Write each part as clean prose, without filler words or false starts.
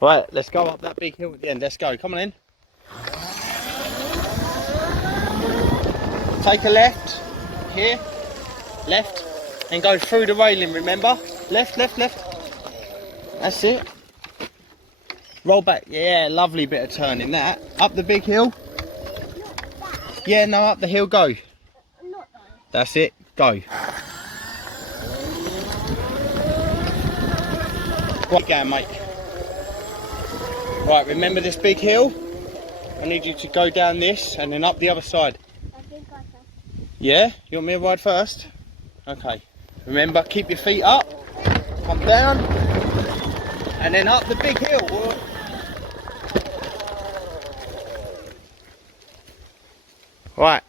Right, let's go up that big hill at the end. Let's go. Come on in. Take a left here, left, and go through the railing. Remember, left, left, left. That's it. Roll back. Yeah, lovely bit of turning that. Up the big hill. Yeah, no, up the hill. Go. That's it. Go. Right, go, mate. Right, remember this big hill? I need you to go down this and then up the other side. Yeah? You want me to ride first? Okay. Remember, keep your feet up. Come down. And then up the big hill. Right.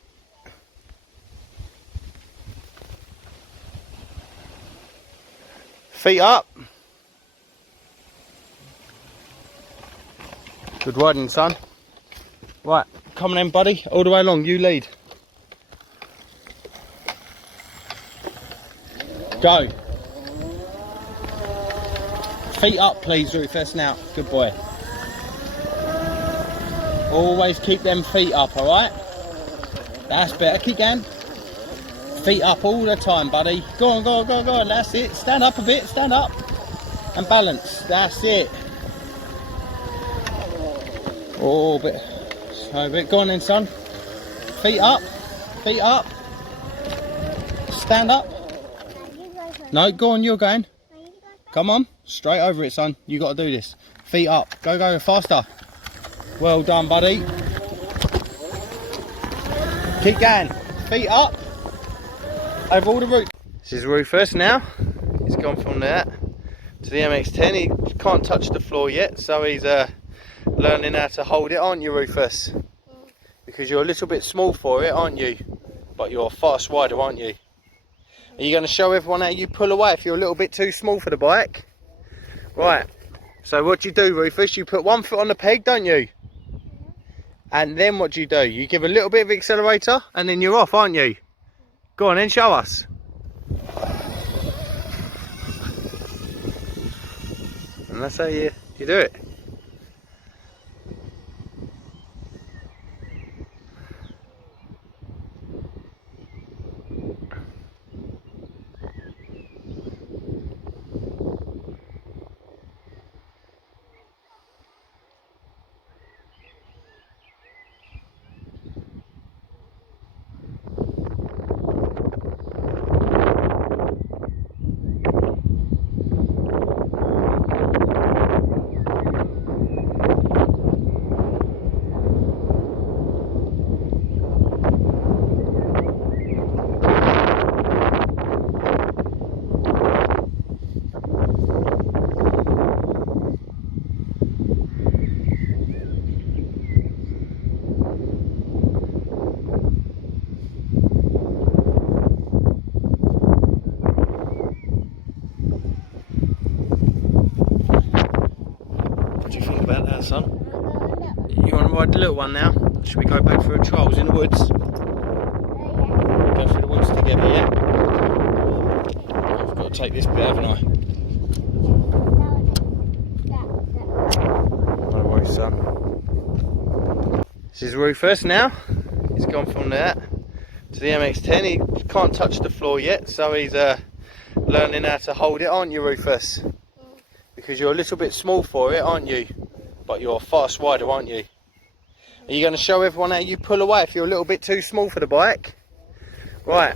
Feet up. Good riding, son. Right, come on in, buddy. All the way along, you lead. Go. Feet up, please, Rufus. Now, good boy. Always keep them feet up, alright? That's better. Keep going. Feet up all the time, buddy. Go on, go on, go on, go on. That's it. Stand up a bit. Stand up. And balance. That's it. Oh, bit. So a bit. Go on then, son. Feet up. Feet up. Stand up. No, go on. You're going. Come on. Straight over it, son. You got to do this. Feet up. Go, go. Faster. Well done, buddy. Keep going. Feet up. Over all the route. This is Rufus now. He's gone from that to the MX-10. He can't touch the floor yet, so he's learning how to hold it, aren't you, Rufus? Because you're a little bit small for it, aren't you? But you're a fast rider, aren't you? Are you going to show everyone how you pull away if you're a little bit too small for the bike? Right. So what do you do, Rufus? You put one foot on the peg, don't you? And then what do? You give a little bit of accelerator and then you're off, aren't you? Go on then, show us. And that's how you do it. Son, you want to ride the little one now? Should we go back for a trials in the woods? Go through the woods together, yeah? I've got to take this bit, haven't I? No worries, son. This is Rufus now. He's gone from that to the MX-10. He can't touch the floor yet, so he's learning how to hold it, aren't you, Rufus? Because you're a little bit small for it, aren't you? But you're a fast rider, aren't you? Are you going to show everyone how you pull away if you're a little bit too small for the bike? Right.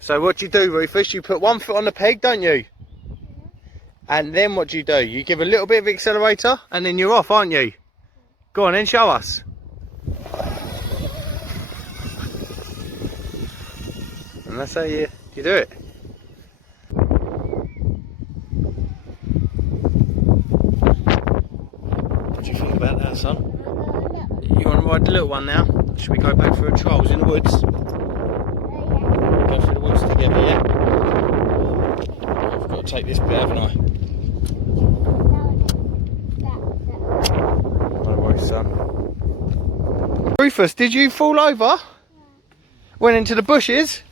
So what do, Rufus? You put one foot on the peg, don't you? And then what do? You give a little bit of accelerator and then you're off, aren't you? Go on then, show us. And that's how you do it. What do you think about that, son? You want to ride the little one now? Should we go back for a trials in the woods? Go through the woods together, yeah? I've got to take this bit, haven't I? No worries, son. Rufus, did you fall over? Went into the bushes?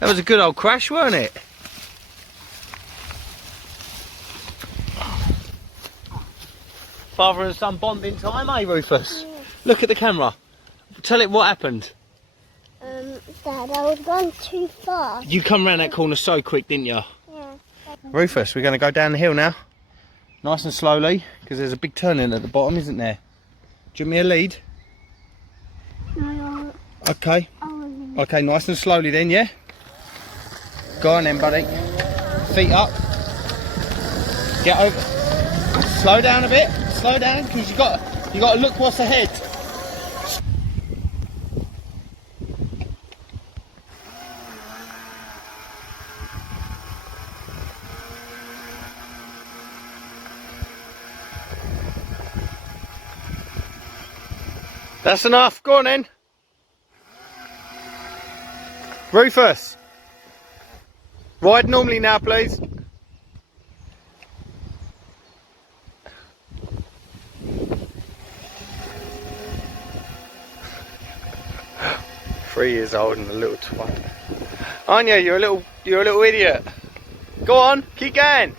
That was a good old crash, weren't it? Father and son bonding time, eh, Rufus? Yeah. Look at the camera. Tell it what happened. Dad, I was going too fast. You come round that corner so quick, didn't you? Yeah. Rufus, we're going to go down the hill now. Nice and slowly, because there's a big turn in at the bottom, isn't there? Do you want me a lead? No, Okay. Okay, nice and slowly then, yeah? Go on then, buddy. Feet up. Get over. Slow down a bit. Slow down, because you got to look what's ahead. That's enough. Go on then. Rufus. Ride normally now, please. Three years old and a little twat. Aren't you? You're a little idiot. Go on, keep going.